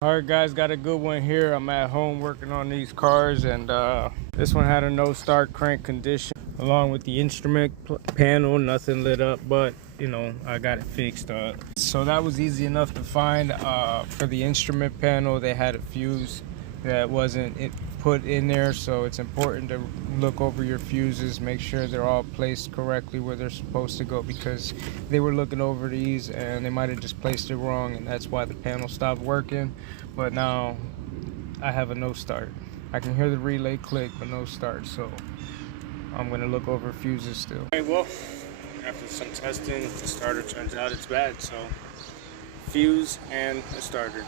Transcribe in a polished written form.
All right, guys, got a good one here. I'm at home working on these cars, and this one had a no start crank condition along with the instrument panel. Nothing lit up, but you know, I got it fixed. So that was easy enough to find. For the instrument panel, they had a fuse that wasn't put in there, so it's important to look over your fuses, make sure they're all placed correctly where they're supposed to go, because they were looking over these and they might have just placed it wrong, and that's why the panel stopped working. But now I have a no start. I can hear the relay click but no start, so I'm gonna look over fuses still. Okay, well, after some testing, the starter turns out it's bad, so fuse and a starter.